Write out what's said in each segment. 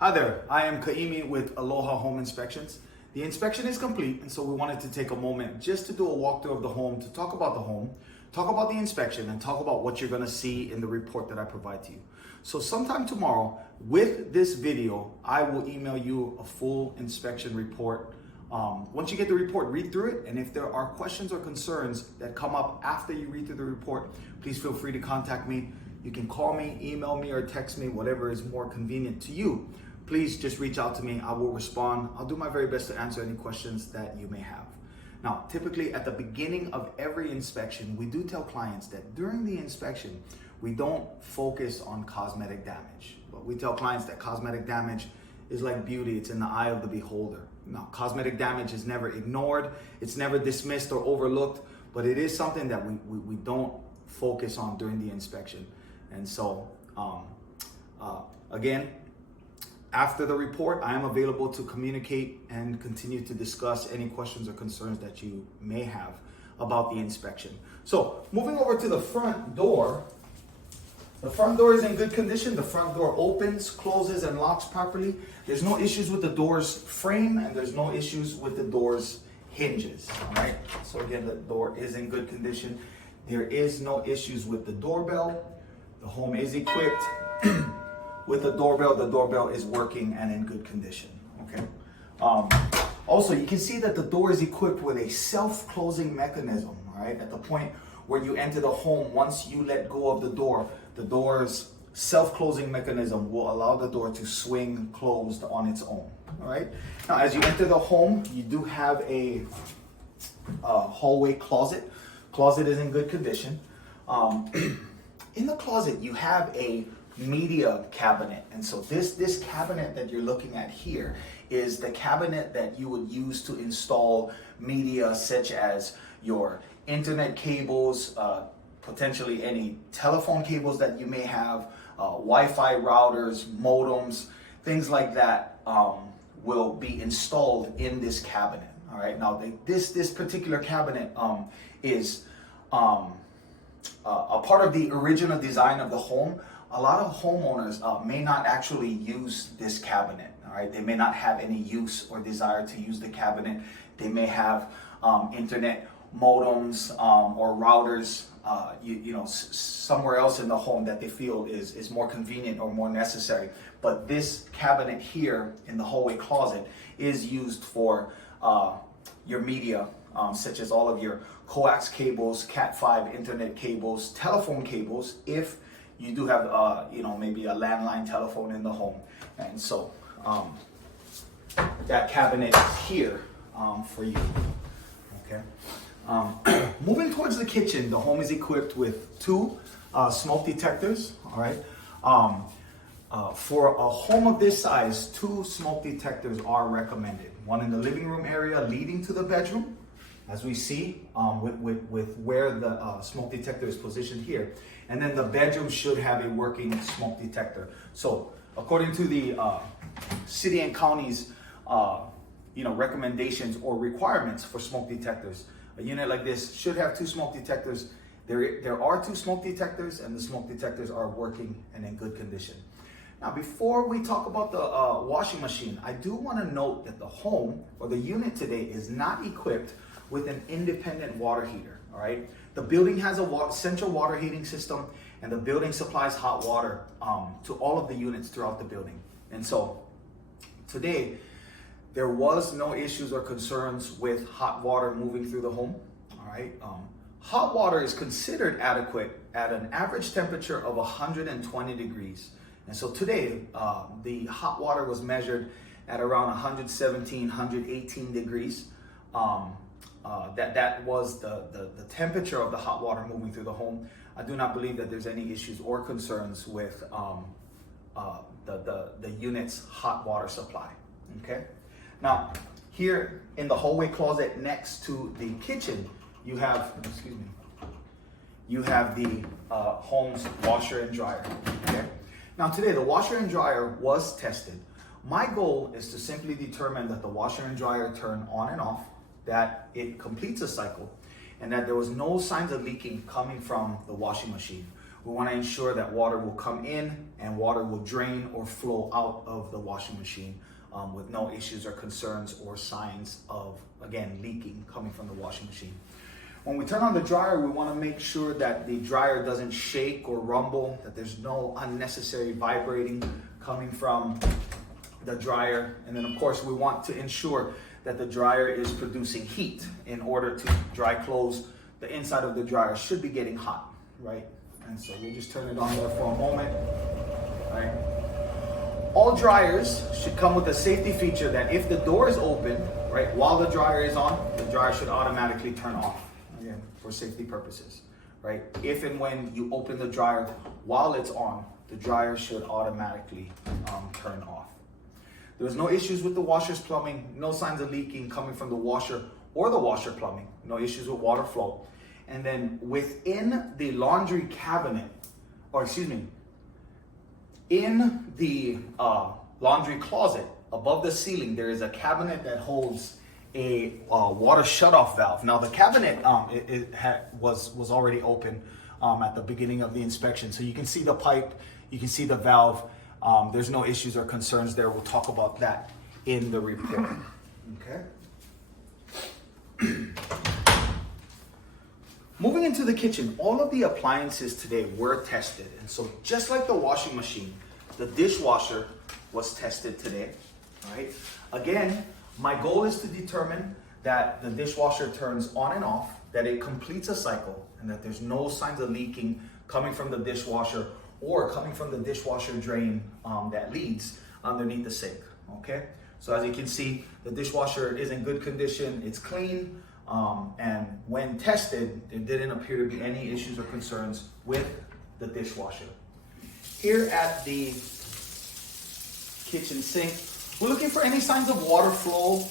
Hi there, I am Kaimi with Aloha Home Inspections. The inspection is complete, and so we wanted to take a moment just to do a walkthrough of the home, to talk about the home, talk about the inspection, and talk about what you're gonna see in the report that I provide to you. So sometime tomorrow, with this video, I will email you a full inspection report. Once you get the report, read through it, and if there are questions or concerns that come up after you read through the report, please feel free to contact me. You can call me, email me, or text me, whatever is more convenient to you. Please just reach out to me. I will respond. I'll do my very best to answer any questions that you may have. Now, typically at the beginning of every inspection, we do tell clients that during the inspection, we don't focus on cosmetic damage. But we tell clients that cosmetic damage is like beauty. It's in the eye of the beholder. Now, cosmetic damage is never ignored. It's never dismissed or overlooked, but it is something that we don't focus on during the inspection. And so, again, after the report, I am available to communicate and continue to discuss any questions or concerns that you may have about the inspection. So, moving over to the front door. The front door is in good condition. The front door opens, closes, and locks properly. There's no issues with the door's frame, and there's no issues with the door's hinges. All right. So again, the door is in good condition. There is no issues with the doorbell. The home is equipped with the doorbell. The doorbell is working and in good condition. Okay. Also, you can see that the door is equipped with a self-closing mechanism. All right. At the point where you enter the home, once you let go of the door's self-closing mechanism will allow the door to swing closed on its own. All right. Now, as you enter the home, you do have a hallway closet. Closet is in good condition. In the closet, you have a media cabinet, and so this cabinet that you're looking at here is the cabinet that you would use to install media such as your internet cables, potentially any telephone cables that you may have, Wi-Fi routers, modems, things like that will be installed in this cabinet. All right. Now, this particular cabinet is a part of the original design of the home. A lot of homeowners may not actually use this cabinet. All right. They may not have any use or desire to use the cabinet. They may have internet modems or routers somewhere else in the home that they feel is more convenient or more necessary. But this cabinet here in the hallway closet is used for your media, such as all of your coax cables, Cat5 internet cables, telephone cables, if you do have maybe a landline telephone in the home. And so that cabinet is here for you. Okay. Moving towards the kitchen, the home is equipped with two smoke detectors. All right. For a home of this size, two smoke detectors are recommended. One in the living room area leading to the bedroom, as we see with where the smoke detector is positioned here. And then the bedroom should have a working smoke detector. So according to the city and county's recommendations or requirements for smoke detectors, a unit like this should have two smoke detectors. There are two smoke detectors, and the smoke detectors are working and in good condition. Now, before we talk about the washing machine, I do want to note that the home or the unit today is not equipped with an independent water heater. All right. The building has a central water heating system, and the building supplies hot water to all of the units throughout the building. And so today, there was no issues or concerns with hot water moving through the home. All right. Hot water is considered adequate at an average temperature of 120 degrees. And so today, the hot water was measured at around 117, 118 degrees. That was the temperature of the hot water moving through the home. I do not believe that there's any issues or concerns with the unit's hot water supply. Okay. Now, here in the hallway closet next to the kitchen, you have the home's washer and dryer. Okay. Now today, the washer and dryer was tested. My goal is to simply determine that the washer and dryer turn on and off, that it completes a cycle, and that there was no signs of leaking coming from the washing machine. We want to ensure that water will come in and water will drain or flow out of the washing machine with no issues or concerns or signs of, again, leaking coming from the washing machine. When we turn on the dryer, we want to make sure that the dryer doesn't shake or rumble, that there's no unnecessary vibrating coming from the dryer. And then of course we want to ensure that the dryer is producing heat in order to dry clothes. The inside of the dryer should be getting hot, right? And so we'll just turn it on there for a moment, right? All dryers should come with a safety feature that if the door is open, right, while the dryer is on, the dryer should automatically turn off, again, for safety purposes, right? If and when you open the dryer while it's on, the dryer should automatically turn off. There's no issues with the washer's plumbing, no signs of leaking coming from the washer or the washer plumbing, no issues with water flow. And then within the laundry cabinet, or excuse me, in the laundry closet above the ceiling, there is a cabinet that holds a water shutoff valve. Now the cabinet was already open at the beginning of the inspection, so you can see the pipe, you can see the valve. There's no issues or concerns there. We'll talk about that in the report. Okay. Moving into the kitchen, all of the appliances today were tested. And so just like the washing machine, the dishwasher was tested today, right? Again, my goal is to determine that the dishwasher turns on and off, that it completes a cycle, and that there's no signs of leaking coming from the dishwasher or coming from the dishwasher drain that leads underneath the sink, okay? So as you can see, the dishwasher is in good condition, it's clean, and when tested, there didn't appear to be any issues or concerns with the dishwasher. Here at the kitchen sink, we're looking for any signs of water flow,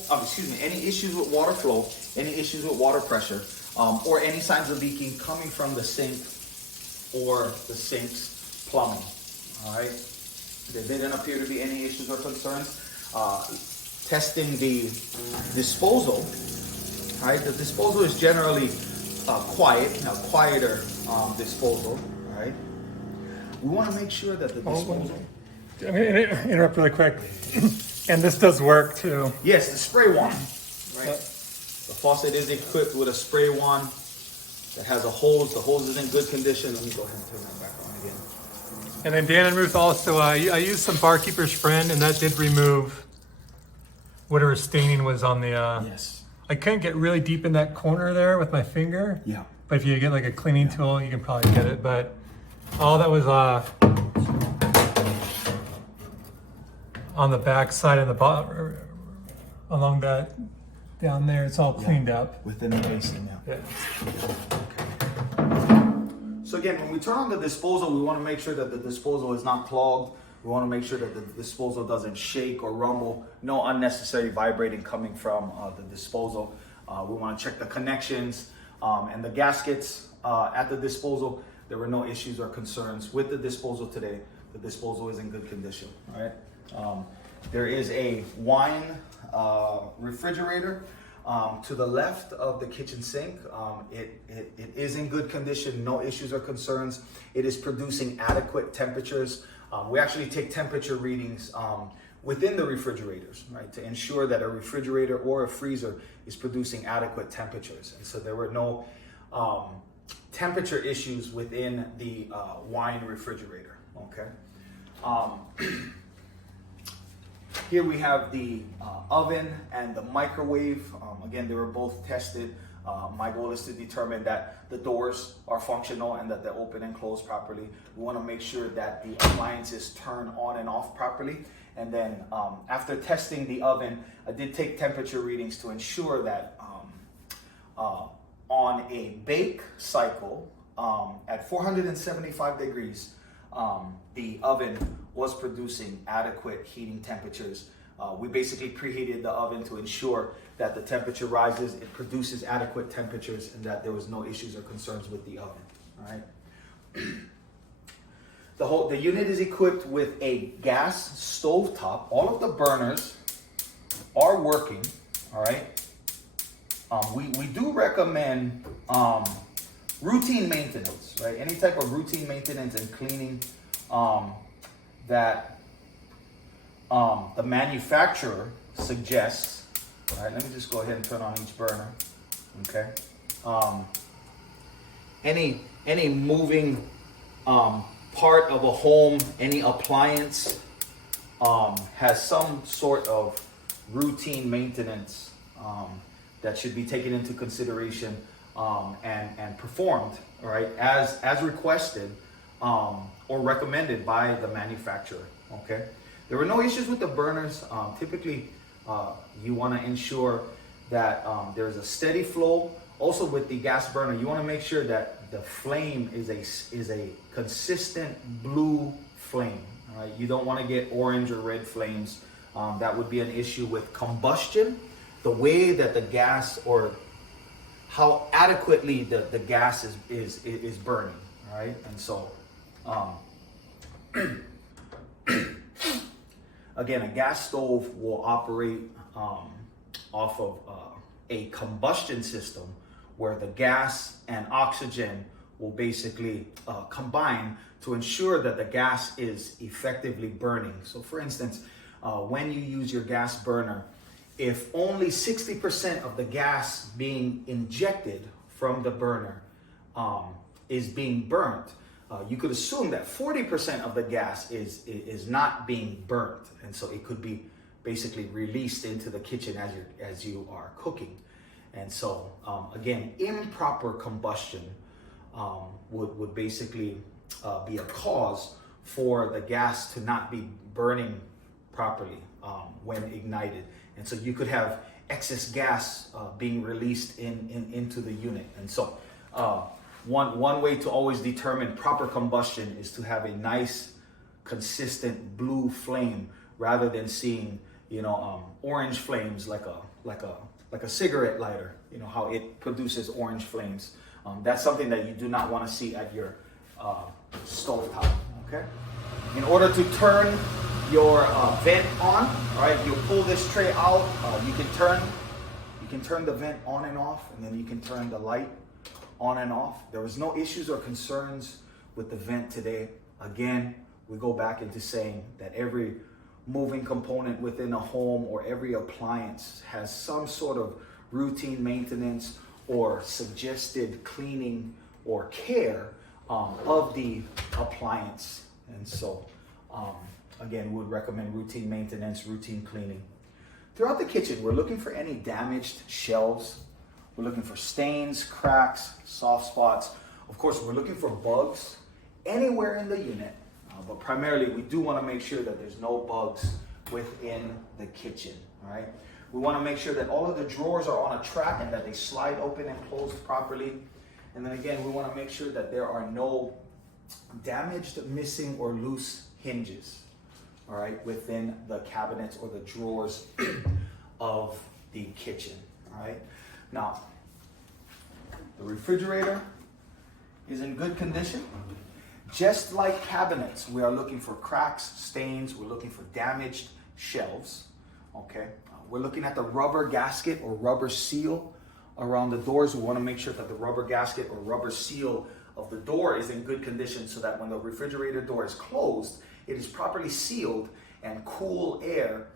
any issues with water flow, any issues with water pressure, or any signs of leaking coming from the sink or the sink's plumbing, all right? There didn't appear to be any issues or concerns. Testing the disposal, all right? The disposal is generally quieter disposal, all right? We want to make sure that the disposal... I'm going to interrupt really quick. And this does work too. Yes, the spray wand, right? The faucet is equipped with a spray wand that has a hose. The hose is in good condition. Let me go ahead and turn that back on again. And then Dan and Ruth also, I used some Barkeeper's Friend, and that did remove whatever staining was on the... Yes. I couldn't get really deep in that corner there with my finger. Yeah. But if you get like a cleaning tool, you can probably get it. But all that was on the back side of the bottom, along that, down there, it's all cleaned up. Within the basin, yeah. So again, when we turn on the disposal, we want to make sure that the disposal is not clogged. We want to make sure that the disposal doesn't shake or rumble. No unnecessary vibrating coming from the disposal. We want to check the connections and the gaskets at the disposal. There were no issues or concerns with the disposal today. The disposal is in good condition, all right? There is a wine refrigerator to the left of the kitchen sink. It is in good condition, no issues or concerns. It is producing adequate temperatures. We actually take temperature readings within the refrigerators, right, to ensure that a refrigerator or a freezer is producing adequate temperatures. And so there were no temperature issues within the wine refrigerator, okay? Here we have the oven and the microwave. Again, they were both tested. My goal is to determine that the doors are functional and that they're open and closed properly. We want to make sure that the appliances turn on and off properly. And then after testing the oven, I did take temperature readings to ensure that on a bake cycle at 475 degrees, the oven was producing adequate heating temperatures. We basically preheated the oven to ensure that the temperature rises, it produces adequate temperatures, and that there was no issues or concerns with the oven. All right. The unit is equipped with a gas stove top. All of the burners are working. All right. We do recommend routine maintenance, right? Any type of routine maintenance and cleaning that the manufacturer suggests. All right, let me just go ahead and turn on each burner. Okay. Any moving part of a home, any appliance has some sort of routine maintenance that should be taken into consideration and performed, all right, as requested or recommended by the manufacturer. Okay. There were no issues with the burners. Typically, you want to ensure that there's a steady flow. Also, with the gas burner, you want to make sure that the flame is a consistent blue flame. All right, you don't want to get orange or red flames. That would be an issue with combustion. The way that the gas, or how adequately the gas is burning. All right, and so again, a gas stove will operate off of a combustion system where the gas and oxygen will basically combine to ensure that the gas is effectively burning. So for instance, when you use your gas burner, if only 60% of the gas being injected from the burner is being burnt, you could assume that 40% of the gas is not being burnt, and so it could be basically released into the kitchen as you are cooking. And so again, improper combustion would basically be a cause for the gas to not be burning properly when ignited, and so you could have excess gas being released into the unit. And so one way to always determine proper combustion is to have a nice, consistent blue flame rather than seeing, orange flames like a cigarette lighter. You know how it produces orange flames. That's something that you do not want to see at your stove top. Okay. In order to turn your vent on, all right, you pull this tray out. You can turn the vent on and off, and then you can turn the light on and off. There was no issues or concerns with the vent today. Again, we go back into saying that every moving component within a home or every appliance has some sort of routine maintenance or suggested cleaning or care of the appliance. And so, again, we would recommend routine maintenance, routine cleaning. Throughout the kitchen, we're looking for any damaged shelves. We're looking for stains, cracks, soft spots. Of course, we're looking for bugs anywhere in the unit, but primarily we do want to make sure that there's no bugs within the kitchen, all right? We want to make sure that all of the drawers are on a track and that they slide open and closed properly. And then again, we want to make sure that there are no damaged, missing, or loose hinges, all right, within the cabinets or the drawers of the kitchen, all right? Now, the refrigerator is in good condition. Just like cabinets, we are looking for cracks, stains, we're looking for damaged shelves, okay? We're looking at the rubber gasket or rubber seal around the doors. We want to make sure that the rubber gasket or rubber seal of the door is in good condition so that when the refrigerator door is closed, it is properly sealed and cool air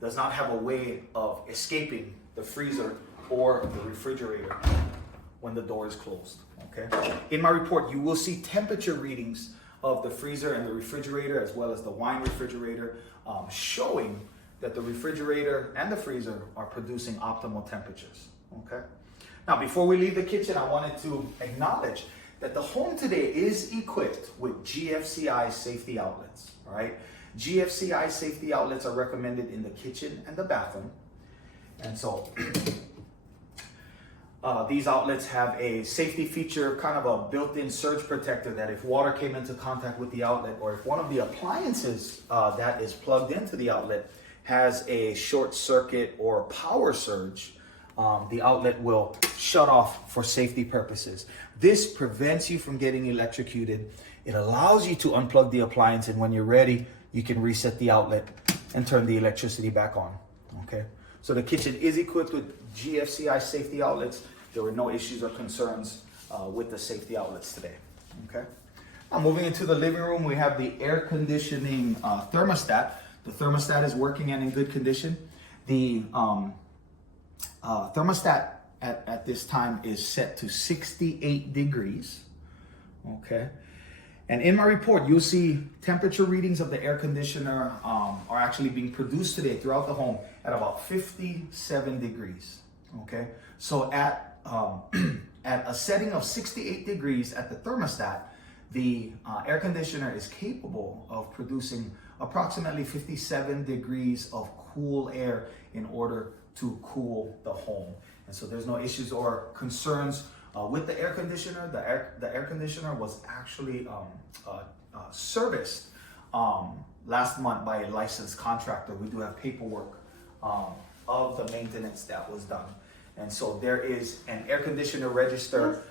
does not have a way of escaping the freezer or the refrigerator when the door is closed, okay? In my report, you will see temperature readings of the freezer and the refrigerator as well as the wine refrigerator showing that the refrigerator and the freezer are producing optimal temperatures, okay? Now, before we leave the kitchen, I wanted to acknowledge that the home today is equipped with GFCI safety outlets, all right? GFCI safety outlets are recommended in the kitchen and the bathroom. And so these outlets have a safety feature, kind of a built-in surge protector that if water came into contact with the outlet or if one of the appliances that is plugged into the outlet has a short circuit or power surge, the outlet will shut off for safety purposes. This prevents you from getting electrocuted. It allows you to unplug the appliance, and when you're ready, you can reset the outlet and turn the electricity back on, okay? So the kitchen is equipped with GFCI safety outlets. There were no issues or concerns with the safety outlets today, okay? Moving into the living room, we have the air conditioning thermostat. The thermostat is working and in good condition. The thermostat at this time is set to 68 degrees. Okay. And in my report, you'll see temperature readings of the air conditioner are actually being produced today throughout the home at about 57 degrees. Okay. So at at a setting of 68 degrees at the thermostat, the air conditioner is capable of producing approximately 57 degrees of cool air in order to cool the home. And so there's no issues or concerns with the air conditioner. The air conditioner was actually serviced last month by a licensed contractor. We do have paperwork of the maintenance that was done. And so there is an air conditioner register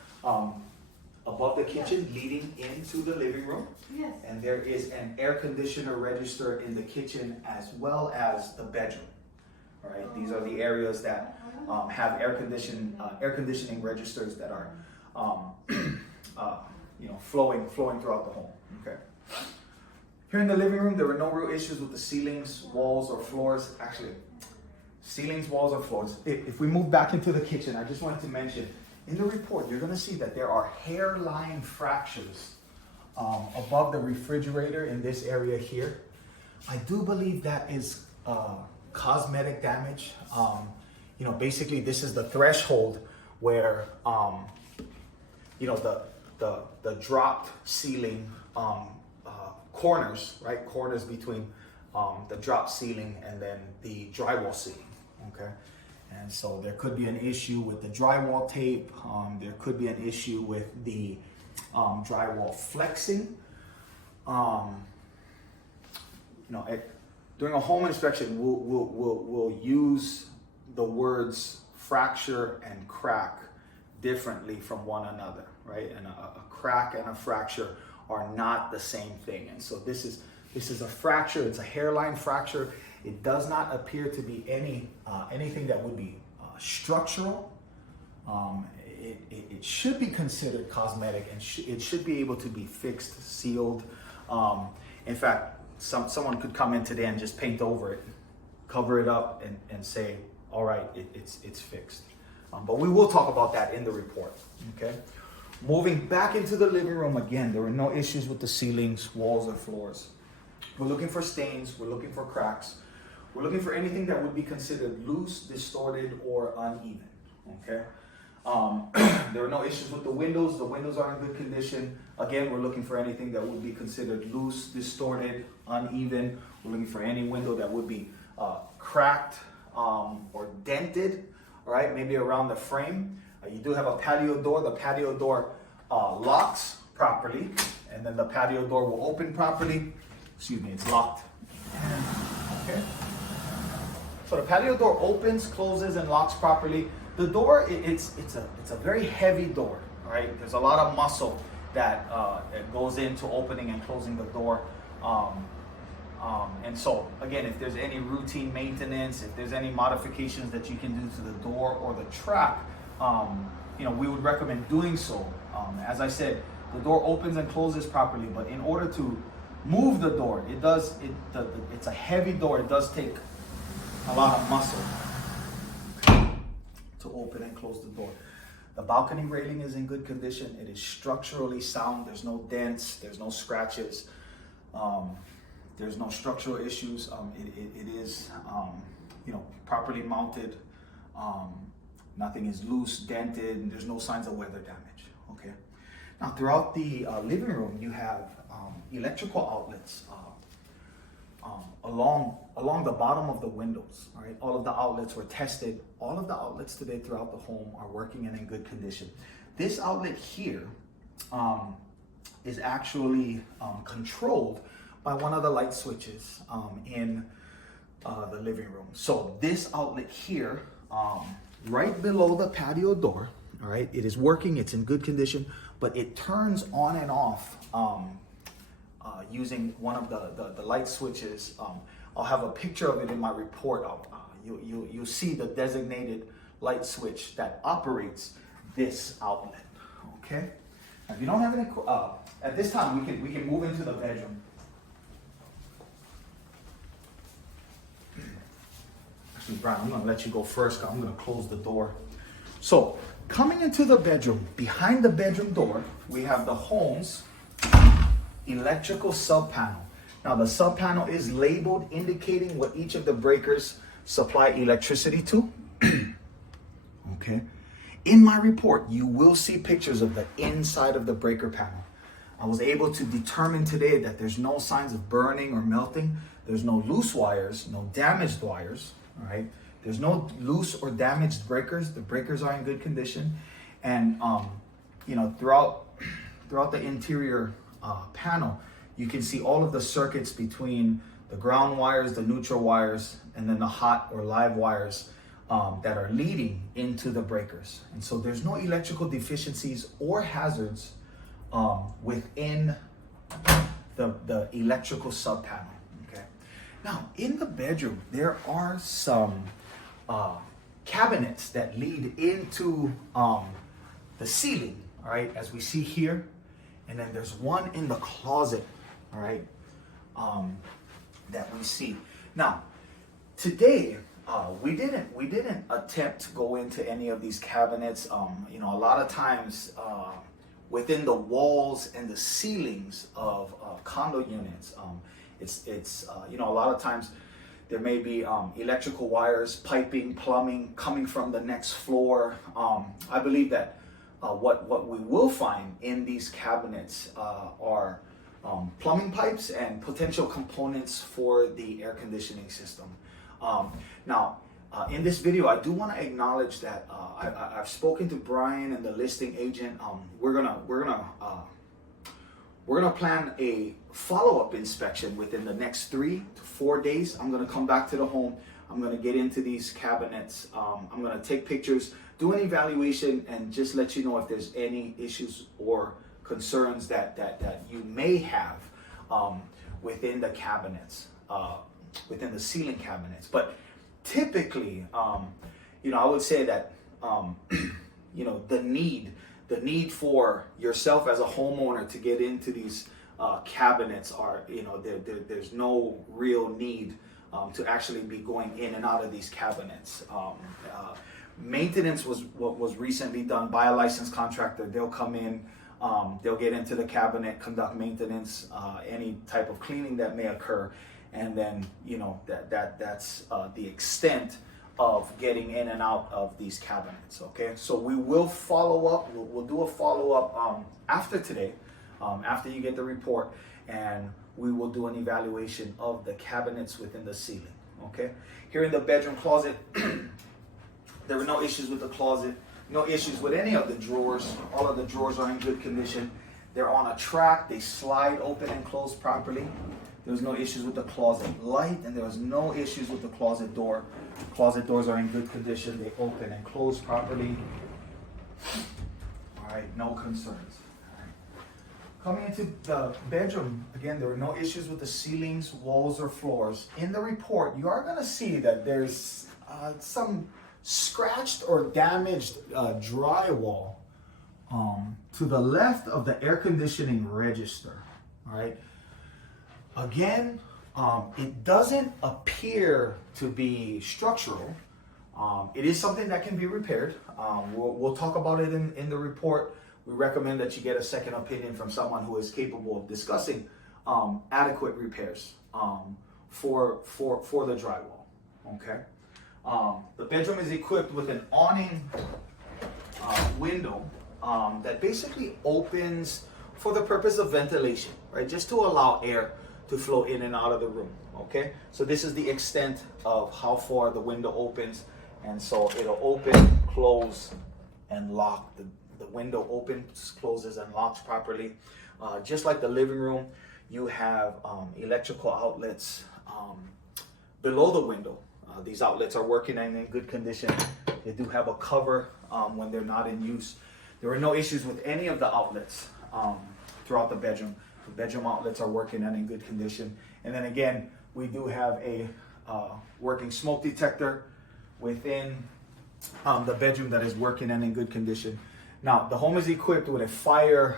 above the kitchen leading into the living room. Yes. And there is an air conditioner register in the kitchen as well as the bedroom. All right, these are the areas that have air conditioning registers that are flowing throughout the home. Okay. Here in the living room, there were no real issues with the ceilings, walls, or floors. Actually, ceilings, walls, or floors. If we move back into the kitchen, I just wanted to mention, in the report, you're going to see that there are hairline fractures above the refrigerator in this area here. I do believe that is cosmetic damage. Basically, this is the threshold where the dropped ceiling corners, right? Corners between the drop ceiling and then the drywall ceiling. Okay. And so there could be an issue with the drywall tape. There could be an issue with the drywall flexing. During a home inspection, we'll use the words fracture and crack differently from one another, right? And a crack and a fracture are not the same thing. And so this is a fracture. It's a hairline fracture. It does not appear to be anything that would be structural. It should be considered cosmetic, and it should be able to be fixed, sealed. In fact, someone could come in today and just paint over it, cover it up, and say, all right, it's fixed. But we will talk about that in the report. Okay. Moving back into the living room again, there were no issues with the ceilings, walls, or floors. We're looking for stains. We're looking for cracks. We're looking for anything that would be considered loose, distorted, or uneven. Okay. There were no issues with the windows. The windows are in good condition. Again, we're looking for anything that would be considered loose, distorted, uneven. We're looking for any window that would be cracked or dented, all right, maybe around the frame. You do have a patio door. The patio door locks properly, and then the patio door will open properly. Excuse me, it's locked. Okay. So the patio door opens, closes, and locks properly. The door, it's a very heavy door, right? There's a lot of muscle that goes into opening and closing the door. And so, again, if there's any routine maintenance, if there's any modifications that you can do to the door or the track, we would recommend doing so. As I said, the door opens and closes properly, but in order to move the door, it's a heavy door. It does take a lot of muscle to open and close the door. The balcony railing is in good condition. It is structurally sound. There's no dents. There's no scratches. There's no structural issues. It is, properly mounted. Nothing is loose, dented, and there's no signs of weather damage. Okay. Now, throughout the living room, you have electrical outlets along the bottom of the windows. All right. All of the outlets were tested. All of the outlets today throughout the home are working and in good condition. This outlet here is actually controlled by one of the light switches in the living room. So this outlet here, right below the patio door, all right, it is working, it's in good condition, but it turns on and off using one of the light switches. I'll have a picture of it in my report. You'll see the designated light switch that operates this outlet, okay? If you don't have any, at this time we can move into the bedroom. Actually, Brian, I'm gonna let you go first. 'Cause I'm gonna close the door. So coming into the bedroom, behind the bedroom door, we have the home's electrical sub panel. Now the sub panel is labeled indicating what each of the breakers supply electricity to. Okay. In my report, you will see pictures of the inside of the breaker panel. I was able to determine today that there's no signs of burning or melting. There's no loose wires, no damaged wires, all right? There's no loose or damaged breakers. The breakers are in good condition. And, you know, throughout the interior panel, you can see all of the circuits between the ground wires, the neutral wires, and then the hot or live wires that are leading into the breakers. And so there's no electrical deficiencies or hazards within the electrical sub panel. Okay. Now in the bedroom, there are some cabinets that lead into the ceiling. All right, as we see here, and then there's one in the closet. All right, that we see now today. We didn't attempt to go into any of these cabinets. You know, a lot of times within the walls and the ceilings of condo units, it's you know, a lot of times there may be electrical wires, piping, plumbing coming from the next floor. I believe that what we will find in these cabinets are plumbing pipes and potential components for the air conditioning system. Now, in this video, I do want to acknowledge that I've spoken to Brian and the listing agent. We're gonna plan a follow-up inspection within the next 3 to 4 days. I'm gonna come back to the home. I'm gonna get into these cabinets. I'm gonna take pictures, do an evaluation, and just let you know if there's any issues or concerns that you may have within the cabinets. Within the ceiling cabinets. But typically, you know, I would say that, you know, the need for yourself as a homeowner to get into these cabinets are, you know, there's no real need to actually be going in and out of these cabinets. Maintenance was recently done by a licensed contractor. They'll come in, they'll get into the cabinet, conduct maintenance, any type of cleaning that may occur. And then, you know, that's the extent of getting in and out of these cabinets. Okay, so we will follow up. We'll do a follow up after today, after you get the report, and we will do an evaluation of the cabinets within the ceiling. Okay, here in the bedroom closet, there were no issues with the closet, no issues with any of the drawers. All of the drawers are in good condition. They're on a track. They slide open and close properly. There was no issues with the closet light, and there was no issues with the closet door. Closet doors are in good condition. They open and close properly. All right, no concerns. All right. Coming into the bedroom, again, there were no issues with the ceilings, walls, or floors. In the report, you are going to see that there's some scratched or damaged drywall to the left of the air conditioning register. All right. Again, it doesn't appear to be structural. It is something that can be repaired. We'll talk about it in the report. We recommend that you get a second opinion from someone who is capable of discussing adequate repairs for the drywall. Okay. The bedroom is equipped with an awning window that basically opens for the purpose of ventilation, right? Just to allow air to flow in and out of the room. Okay, so this is the extent of how far the window opens, and so it'll open, close, and lock. The window opens, closes, and locks properly. Just like the living room, you have electrical outlets below the window. These outlets are working and in good condition. They do have a cover when they're not in use. There were no issues with any of the outlets throughout the bedroom. The bedroom outlets are working and in good condition. And then again, we do have a working smoke detector within the bedroom that is working and in good condition. Now, the home is equipped with a fire,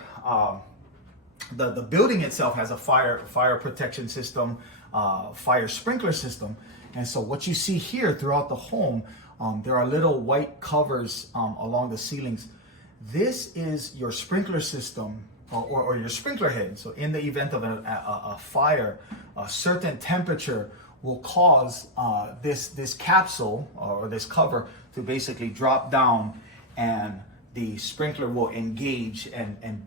the building itself has a fire protection system, fire sprinkler system. And so what you see here throughout the home, there are little white covers along the ceilings. This is your sprinkler system or your sprinkler head. So in the event of a fire, a certain temperature will cause this capsule or this cover to basically drop down, and the sprinkler will engage and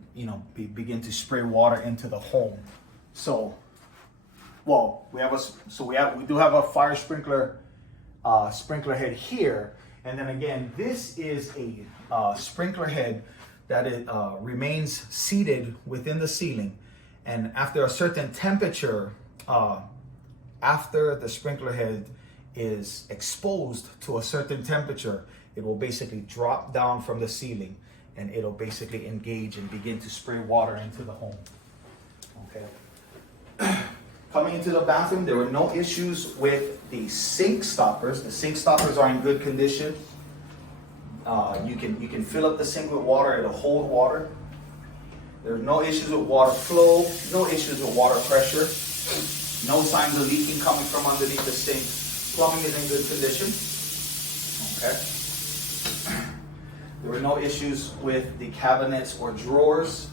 begin to spray water into the home. So, well, we do have a fire sprinkler head here, and then again, this is a sprinkler head that it remains seated within the ceiling, and after a certain temperature, after the sprinkler head is exposed to a certain temperature, it will basically drop down from the ceiling, and it'll basically engage and begin to spray water into the home. Okay. Coming into the bathroom, there were no issues with the sink stoppers. The sink stoppers are in good condition. You can fill up the sink with water, it'll hold water. There's no issues with water flow, no issues with water pressure, no signs of leaking coming from underneath the sink. Plumbing is in good condition. Okay. There were no issues with the cabinets or drawers.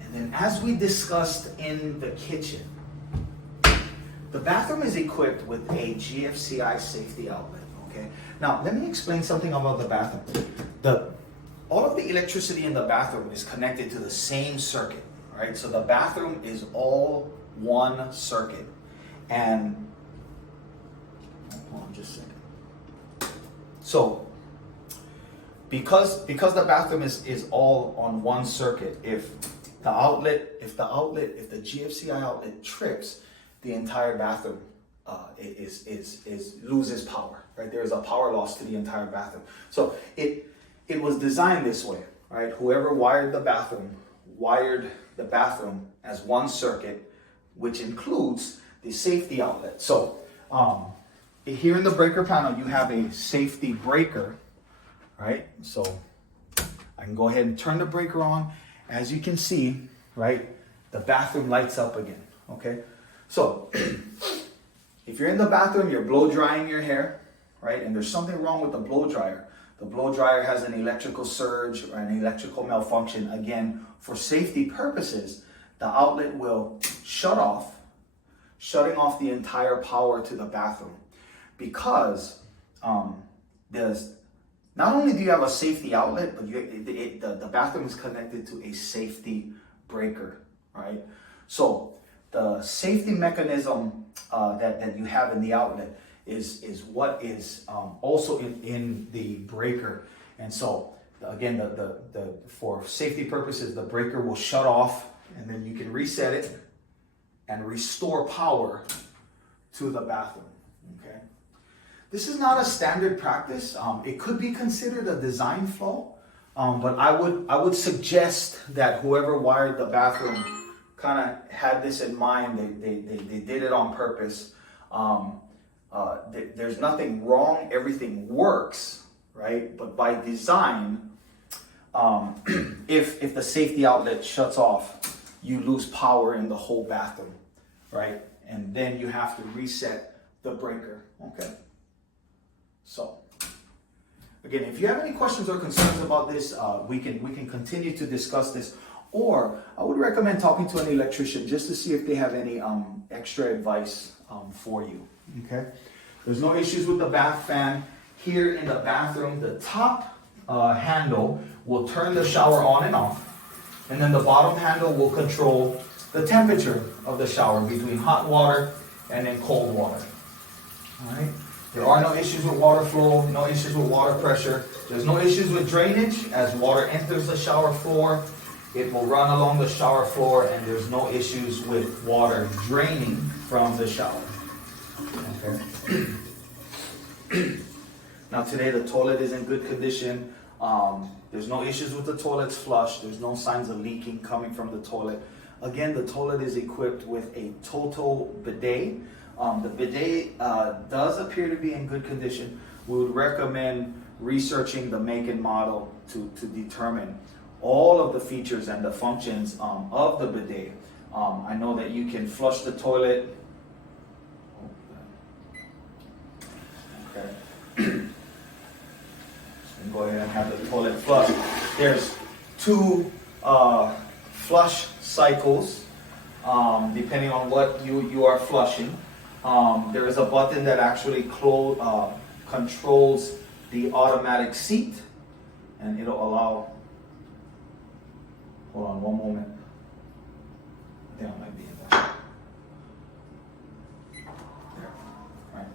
And then, as we discussed in the kitchen, the bathroom is equipped with a GFCI safety outlet. Okay. Now, let me explain something about the bathroom. All of the electricity in the bathroom is connected to the same circuit, right? So the bathroom is all one circuit. And hold on just a second. So because the bathroom is all on one circuit, if the GFCI outlet trips, the entire bathroom loses power, right? There is a power loss to the entire bathroom. So it was designed this way, right? Whoever wired the bathroom as one circuit, which includes the safety outlet. So here in the breaker panel, you have a safety breaker, right? So I can go ahead and turn the breaker on. As you can see, right, the bathroom lights up again, okay? So if you're in the bathroom, you're blow drying your hair, right? And there's something wrong with the blow dryer. The blow dryer has an electrical surge or an electrical malfunction. Again, for safety purposes, the outlet will shut off, shutting off the entire power to the bathroom. Because not only do you have a safety outlet, but the bathroom is connected to a safety breaker, right? So the safety mechanism that you have in the outlet is what is also in the breaker. And so again, for safety purposes, the breaker will shut off, and then you can reset it and restore power to the bathroom. Okay. This is not a standard practice. It could be considered a design flaw, but I would suggest that whoever wired the bathroom kind of had this in mind. They did it on purpose. There's nothing wrong. Everything works, right? But by design, if the safety outlet shuts off, you lose power in the whole bathroom, right? And then you have to reset the breaker. Okay. So, again, if you have any questions or concerns about this, we can continue to discuss this. Or I would recommend talking to an electrician just to see if they have any extra advice for you. Okay. There's no issues with the bath fan. Here in the bathroom, the top handle will turn the shower on and off. And then the bottom handle will control the temperature of the shower between hot water and then cold water. All right. There are no issues with water flow, no issues with water pressure. There's no issues with drainage. As water enters the shower floor, it will run along the shower floor, and there's no issues with water draining from the shower. Okay. Now today the toilet is in good condition. There's no issues with the toilet's flush. There's no signs of leaking coming from the toilet. Again, the toilet is equipped with a total bidet. The bidet does appear to be in good condition. We would recommend researching the make and model to determine all of the features and the functions of the bidet. I know that you can flush the toilet. Okay. So go ahead and have the toilet flush. There's 2 flush cycles, depending on what you are flushing. There is a button that actually controls the automatic seat, and it'll allow, hold on one moment. I think I might be in there. There, right.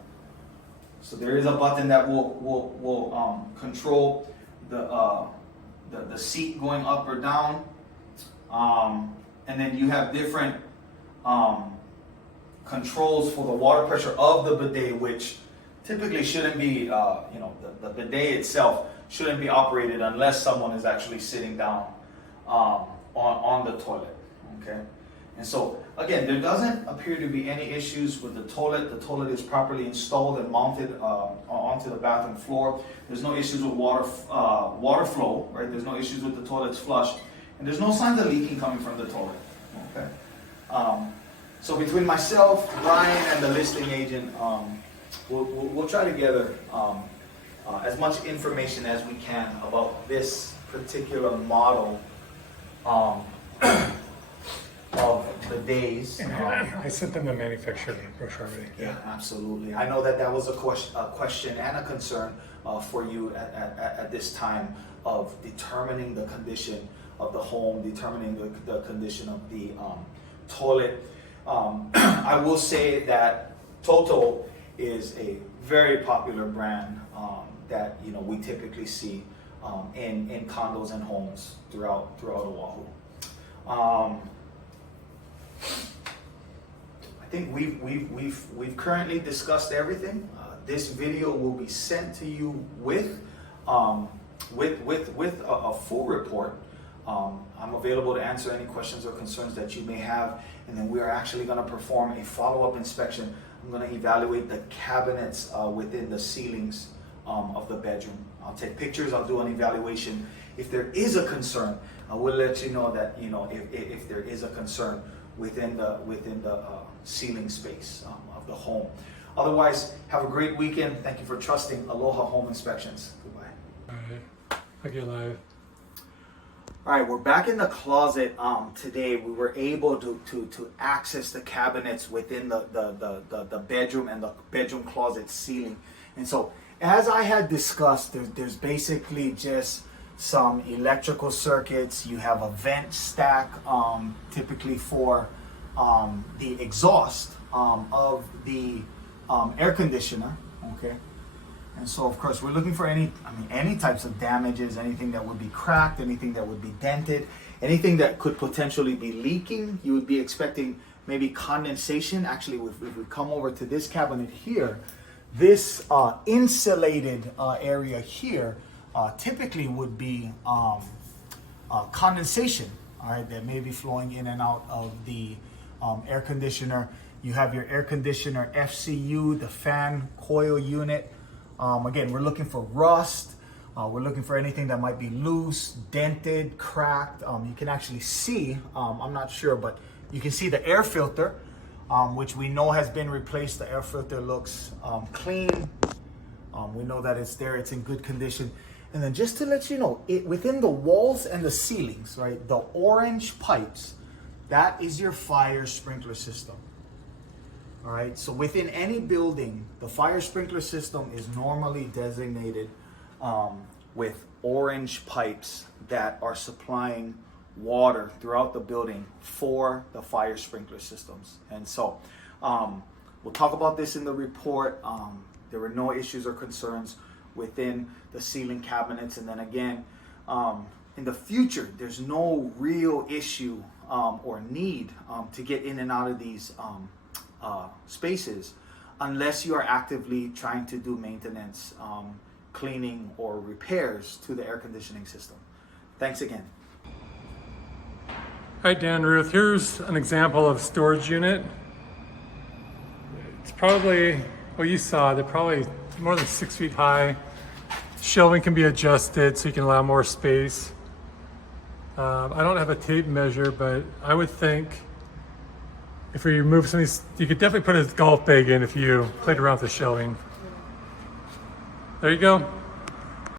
So there is a button that will control the seat going up or down, and then you have different controls for the water pressure of the bidet, which typically shouldn't be, the bidet itself shouldn't be operated unless someone is actually sitting down on the toilet, okay? And so, again, there doesn't appear to be any issues with the toilet. The toilet is properly installed and mounted onto the bathroom floor. There's no issues with water flow, right? There's no issues with the toilet's flush. And there's no signs of leaking coming from the toilet, okay? So between myself, Ryan, and the listing agent, we'll try to gather as much information as we can about this particular model of the days. I sent them the manufacturer brochure already. Yeah, absolutely. I know that was a question and a concern for you at this time of determining the condition of the home, determining the condition of the toilet. I will say that Toto is a very popular brand that we typically see in condos and homes throughout Oahu. I think we've currently discussed everything. This video will be sent to you with a full report. I'm available to answer any questions or concerns that you may have, and then we are actually going to perform a follow-up inspection. I'm going to evaluate the cabinets within the ceilings of the bedroom. I'll take pictures, I'll do an evaluation. If there is a concern, I will let you know that if there is a concern within the ceiling space of the home. Otherwise, have a great weekend. Thank you for trusting Aloha Home Inspections. Goodbye. All right, I'll get live. All right, we're back in the closet today. We were able to access the cabinets within the bedroom and the bedroom closet ceiling. And so, as I had discussed, there's basically just some electrical circuits. You have a vent stack, typically for the exhaust of the air conditioner, okay? And so, of course, we're looking for any types of damages, anything that would be cracked, anything that would be dented, anything that could potentially be leaking. You would be expecting maybe condensation. Actually, if we come over to this cabinet here, this insulated area here typically would be condensation, all right, that may be flowing in and out of the air conditioner. You have your air conditioner FCU, the fan coil unit. Again, we're looking for rust. We're looking for anything that might be loose, dented, cracked. You can actually see, I'm not sure, but you can see the air filter, which we know has been replaced. The air filter looks clean. We know that it's there, it's in good condition. And then just to let you know, within the walls and the ceilings, right, the orange pipes, that is your fire sprinkler system. All right, so within any building, the fire sprinkler system is normally designated with orange pipes that are supplying water throughout the building for the fire sprinkler systems. And so we'll talk about this in the report. There were no issues or concerns within the ceiling cabinets. And then again, in the future, there's no real issue or need to get in and out of these spaces unless you are actively trying to do maintenance, cleaning, or repairs to the air conditioning system. Thanks again. All right, Dan, Ruth, here's an example of storage unit. It's probably, well, you saw, they're probably more than 6 feet high, Shelving can be adjusted so you can allow more space. I don't have a tape measure, but I would think if we remove some of these, you could definitely put a golf bag in if you played around with the shelving. There you go.